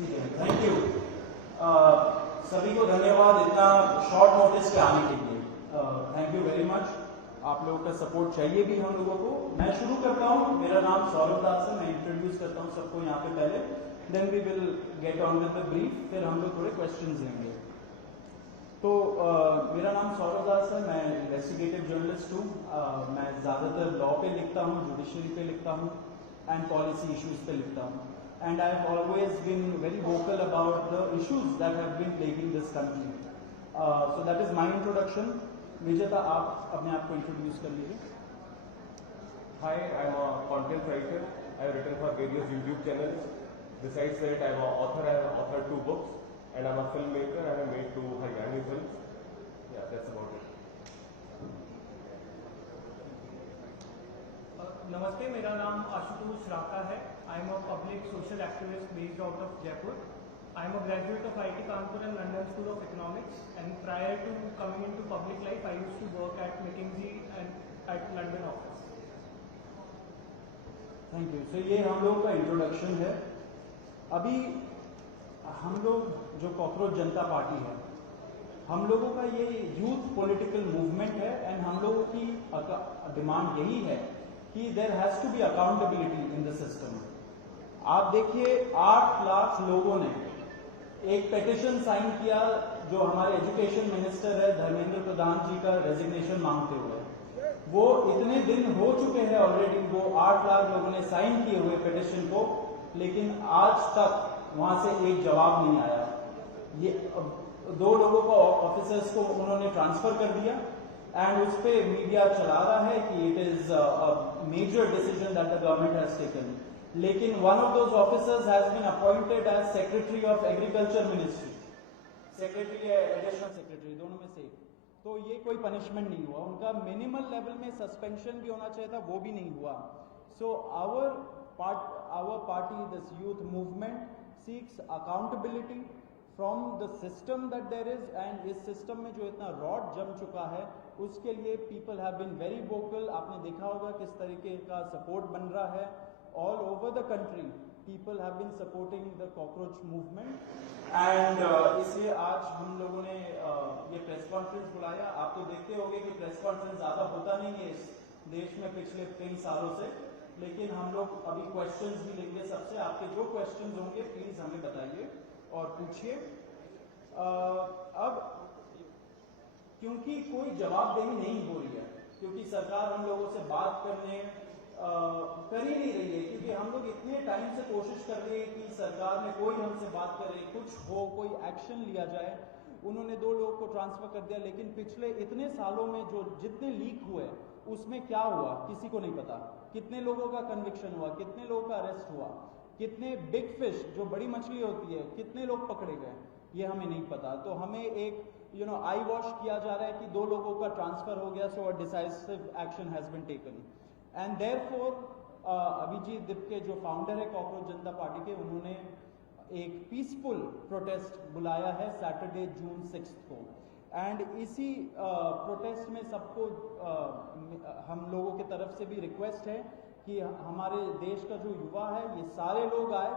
ठीक है, thank you. सभी को धन्यवाद इतना शॉर्ट नोटिस पे आने के लिए। Thank you very much. आप लोगों का सपोर्ट चाहिए भी हम लोगों को। मैं शुरू करता हूँ। मेरा नाम सौरभ दास है। मैं इंट्रोड्यूस करता हूँ सबको यहाँ पे पहले, then we will get on with the brief, फिर हम लोग थोड़े क्वेश्चंस लेंगे। तो मेरा नाम सौरभ दास है। मैं इन्वेस्टिगेटिव जर्नलिस्ट हूँ। मैं ज़्यादातर लॉ पे लिखता हूँ, जुडिशरी पे लिखता हूँ एंड पॉलिसी इश्यूज पे लिखता हूँ। And I have always been very vocal about the issues that have been plaguing this country. So that is my introduction. Vijeta, आप अपने आप को इंट्रोड्यूस कर लीजिए। Hi, I'm a content writer. I have written for various YouTube channels. Besides that, I'm an author. I have authored 2 books, and I'm a filmmaker. I have made 2 Haryani films. Yeah, that's about it. नमस्ते, मेरा नाम आशुतोष राका है। I am a public social activist based out of Jaipur. I am a graduate of IIT Kanpur and London School of Economics, and prior to coming into public life, I used to work at McKinsey and at London office. Thank you. So ये हम लोगों का introduction है। अभी हम लोग जो cockroach जनता party है, हम लोगों का ये यूथ पॉलिटिकल मूवमेंट है एंड हम लोगों की डिमांड यही है कि there has to be accountability in the system. आप देखिए 8 लाख लोगों ने एक पेटिशन साइन किया जो हमारे एजुकेशन मिनिस्टर है धर्मेंद्र प्रधान जी का रेजिग्नेशन मांगते हुए। वो इतने दिन हो चुके हैं ऑलरेडी, वो 8 लाख लोगों ने साइन किए हुए पेटिशन को, लेकिन आज तक वहां से एक जवाब नहीं आया। ये 2 लोगों को ऑफिसर्स को उन्होंने ट्रांसफर कर दिया एंड उस पर मीडिया चला रहा है कि it is a major decision that the government has taken. लेकिन one of those officers has been appointed as secretary of agriculture ministry, secretary या एडिशनल सेक्रेटरी, दोनों में से। तो ये कोई पनिशमेंट नहीं हुआ उनका। मिनिमल लेवल में सस्पेंशन भी होना चाहिए था, वो भी नहीं हुआ। So our party, this youth movement seeks accountability from the system that there is, and इस सिस्टम में जो इतना रॉड जम चुका है उसके लिए people have been very vocal. आपने देखा होगा किस तरीके का सपोर्ट बन रहा है all over the country. People have been supporting the cockroach movement and इसलिए आज हम लोगों ने ये प्रेस कॉन्फ्रेंस बुलाया। आप तो देखते होंगे कि प्रेस कॉन्फ्रेंस ज़्यादा होता नहीं है इस देश में पिछले कई सालों से, लेकिन हम लोग अभी क्वेश्चंस भी लेंगे सबसे। आपके जो क्वेश्चंस होंगे प्लीज हमें बताइए और पूछिए। अब क्योंकि कोई जवाबदेही नहीं हो रही है, क्योंकि सरकार हम लोगों से बात करने कर ही नहीं रही है, क्योंकि हम लोग इतने टाइम से कोशिश कर रहे हैं कि सरकार में कोई हमसे बात करे, कुछ हो, कोई एक्शन लिया जाए। उन्होंने 2 लोगों को ट्रांसफर कर दिया, लेकिन पिछले इतने सालों में जो जितने लीक हुए उसमें क्या हुआ किसी को नहीं पता। कितने लोगों का कन्विक्शन हुआ, कितने लोगों का अरेस्ट हुआ, कितने बिग फिश जो बड़ी मछली होती है कितने लोग पकड़े गए, ये हमें नहीं पता। तो हमें एक आई वॉश किया जा रहा है कि 2 लोगों का ट्रांसफर हो गया, so a decisive action has been taken. And therefore Abhijit Dipke जो फाउंडर है कॉकरोच जनता पार्टी के, उन्होंने एक पीसफुल प्रोटेस्ट बुलाया है सैटरडे जून 6 को। एंड इसी प्रोटेस्ट में सबको हम लोगों की तरफ से भी रिक्वेस्ट है कि हमारे देश का जो युवा है ये सारे लोग आए,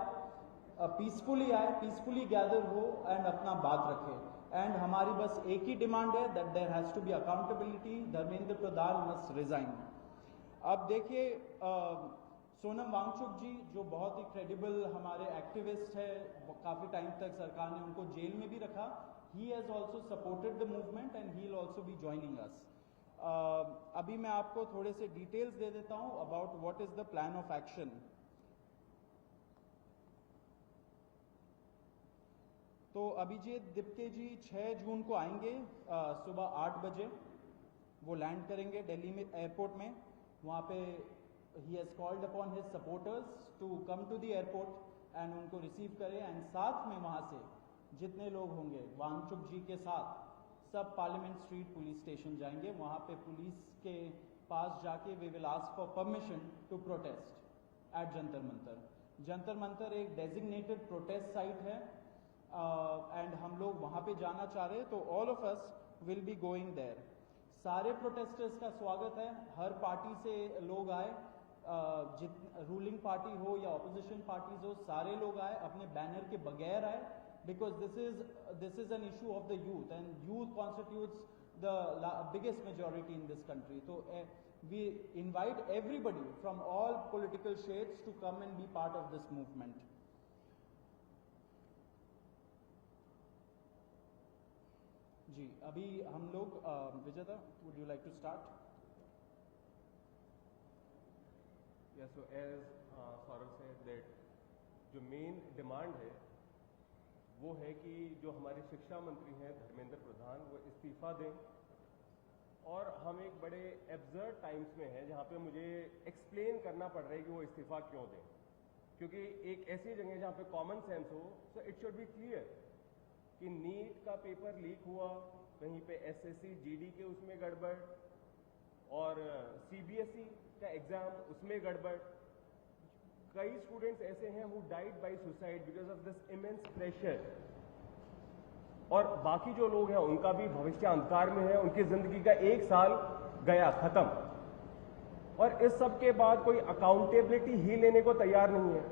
पीसफुली आए, पीसफुली गैदर हो एंड अपना बात रखें। एंड हमारी बस एक ही डिमांड है that there has to be accountability, Dharmendra Pradhan must resign. अब देखिए सोनम वांगचुक जी जो बहुत ही क्रेडिबल हमारे एक्टिविस्ट है, काफ़ी टाइम तक सरकार ने उनको जेल में भी रखा। He has also supported the movement and he will also be joining us. अभी मैं आपको थोड़े से डिटेल्स दे देता हूँ about what is the plan of action. तो अभिजीत दिपके जी 6 जून को आएंगे सुबह 8 बजे। वो लैंड करेंगे दिल्ली में एयरपोर्ट में। वहाँ पे he has called upon his supporters to come to the airport and उनको रिसीव करें। एंड साथ में वहाँ से जितने लोग होंगे वांगचुक जी के साथ सब पार्लियामेंट स्ट्रीट पुलिस स्टेशन जाएंगे। वहाँ पे पुलिस के पास जाके we will ask for permission to protest at Jantar Mantar. Jantar Mantar एक डेजिग्नेटेड प्रोटेस्ट साइट है एंड हम लोग वहाँ पे जाना चाह रहे हैं, तो all of us will be going there. सारे प्रोटेस्टर्स का स्वागत है, हर पार्टी से लोग आए रूलिंग पार्टी हो या ऑपोजिशन पार्टीज हो, सारे लोग आए, अपने बैनर के बगैर आए, because this is an issue of the youth, and youth constitutes the biggest majority in this country. So we invite everybody from all political shades to come and be part of this movement. जी, अभी हम लोग विजेता, would you like to start? Yeah, so as Saurav said that जो main demand है वो है कि जो हमारे शिक्षा मंत्री हैं धर्मेंद्र प्रधान, वो इस्तीफा दें। और हम एक बड़े एब्सर्ड टाइम्स में हैं जहाँ पे मुझे एक्सप्लेन करना पड़ रहा है कि वो इस्तीफा क्यों दें, क्योंकि एक ऐसी जगह जहाँ पे कॉमन सेंस हो, so it should be clear कि नीट का पेपर लीक हुआ, कहीं पे एसएससी जीडी के उसमें गड़बड़, और सीबीएसई का एग्जाम उसमें गड़बड़। कई स्टूडेंट्स ऐसे हैं who died by suicide because of this immense pressure, और बाकी जो लोग हैं उनका भी भविष्य अंधकार में है, उनकी जिंदगी का 1 साल गया खत्म, और इस सब के बाद कोई अकाउंटेबिलिटी ही लेने को तैयार नहीं है।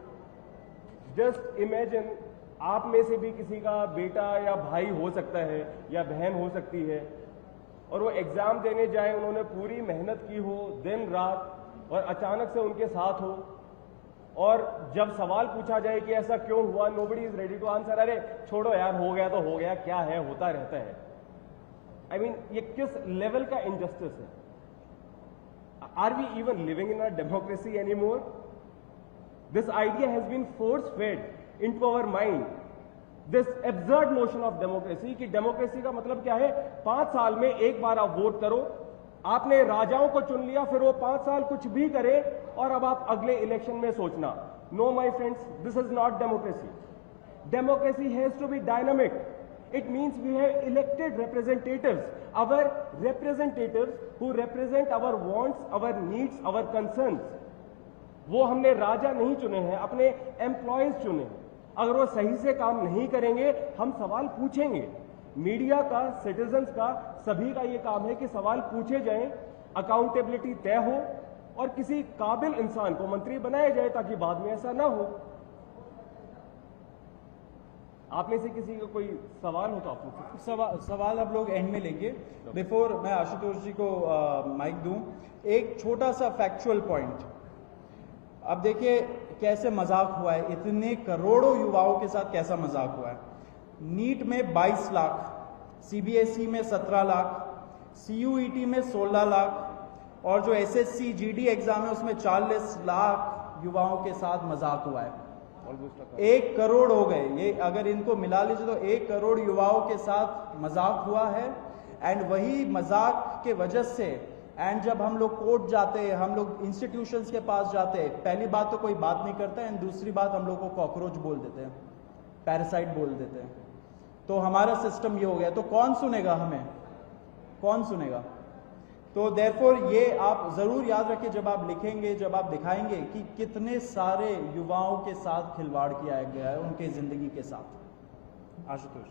जस्ट इमेजिन, आप में से भी किसी का बेटा या भाई हो सकता है या बहन हो सकती है, और वो एग्जाम देने जाए, उन्होंने पूरी मेहनत की हो दिन रात, और अचानक से उनके साथ हो, और जब सवाल पूछा जाए कि ऐसा क्यों हुआ, nobody is ready to answer. अरे छोड़ो यार, हो गया तो हो गया, क्या है, होता रहता है। आई मीन, ये किस लेवल का इनजस्टिस है? Are we even living in a democracy anymore? This idea has been force fed into our mind, this absurd notion of democracy कि डेमोक्रेसी का मतलब क्या है? 5 साल में एक बार आप वोट करो, आपने राजाओं को चुन लिया, फिर वो 5 साल कुछ भी करे, और अब आप अगले इलेक्शन में सोचना। No my friends, this is not democracy. Democracy has to be dynamic. It means we have elected representatives, our representatives who represent our wants, our needs, our concerns. वो हमने राजा नहीं चुने हैं, अपने एम्प्लॉयज चुने हैं। अगर वो सही से काम नहीं करेंगे, हम सवाल पूछेंगे। मीडिया का, सिटीजन्स का, सभी का ये काम है कि सवाल पूछे जाएं, अकाउंटेबिलिटी तय हो, और किसी काबिल इंसान को मंत्री बनाया जाए ताकि बाद में ऐसा ना हो। आप में से किसी का कोई सवाल हो तो आप पूछिए। सवाल आप लोग एंड में लेंगे। बिफोर मैं आशुतोष जी को माइक दूं, एक छोटा सा फैक्चुअल पॉइंट। अब देखिए कैसे मजाक हुआ है, इतने करोड़ों युवाओं के साथ कैसा मजाक हुआ है। नीट में 22 लाख, सीबीएसई में 17 लाख, सीयूईटी में 16 लाख, और जो एसएससी जीडी एग्जाम है उसमें 40 लाख युवाओं के साथ मजाक हुआ है। 1 करोड़ हो गए ये, अगर इनको मिला लीजिए तो 1 करोड़ युवाओं के साथ मजाक हुआ है। एंड वही मजाक के वजह से, एंड जब हम लोग कोर्ट जाते हैं, हम लोग इंस्टीट्यूशंस के पास जाते हैं, पहली बात तो कोई बात नहीं करता है, एंड दूसरी बात हम लोग को कॉकरोच बोल देते हैं, पैरासाइट बोल देते हैं। तो हमारा सिस्टम ये हो गया, तो कौन सुनेगा हमें, कौन सुनेगा? तो देयरफॉर ये आप जरूर याद रखिए जब आप लिखेंगे, जब आप दिखाएंगे कि कितने सारे युवाओं के साथ खिलवाड़ किया गया है, उनके जिंदगी के साथ। आशुतोष।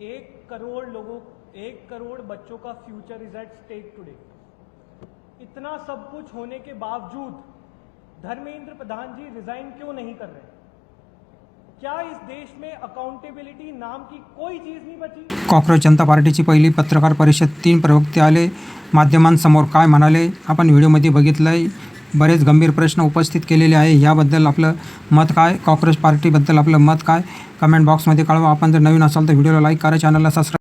1 करोड़ लोगों, 1 करोड़ बच्चों का future is at stake today. इतना सब कुछ होने के बावजूद धर्मेंद्र प्रधान जी रिजाइन क्यों नहीं कर रहे? क्या इस देश में अकाउंटेबिलिटी नाम की कोई चीज नहीं बची? कॉक्रोच जनता पार्टीची पहिली पत्रकार परिषद, 3 प्रवक्ते आले, माध्यमांसमोर काय म्हणाले आपण व्हिडिओमध्ये बघितलंय। बरेच गंभीर प्रश्न उपस्थित केलेले आहे। याबद्दल आपलं मत काय, कॉक्रोच पार्टीबद्दल आपलं मत काय, कमेंट बॉक्समध्ये कळवा। आपण जर नवीन असाल तर व्हिडिओला लाईक करा, चॅनलला सबस्क्राईब